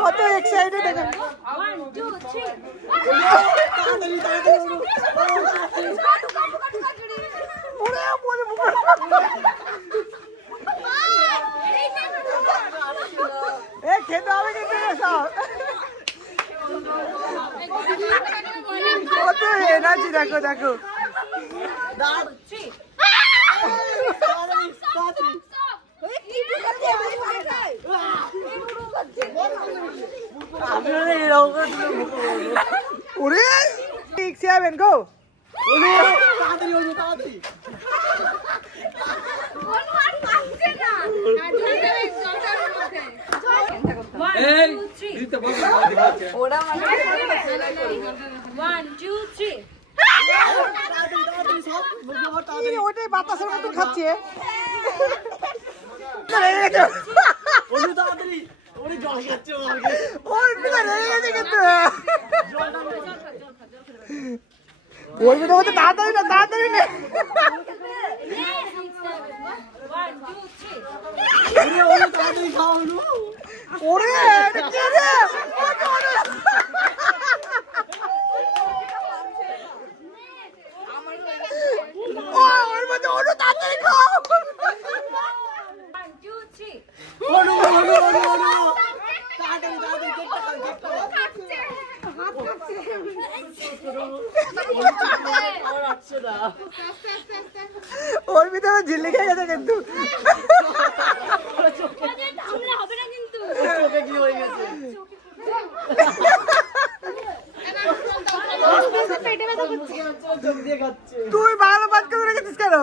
কত এক্সাইটেড দেখেন। 1 2 3 খেতে হবে কিন্তু কত এনার্জি দেখো দেখো। ওরে 6 7 গো। তাড়াতাড়ি ওঠো তাড়াতাড়ি। ওটাই বাতাসের মতো খাচ্ছে। তাড়াতাড়ি না তাড়াতাড়ি না। ওরে ওর মধ্যে ওটা তাড়াতাড়ি খাও। ওর ভিতরে ঝিল্লি খেয়ে গেছে কিন্তু। তুই ভালো বাদ করে রেখেছিস কেন?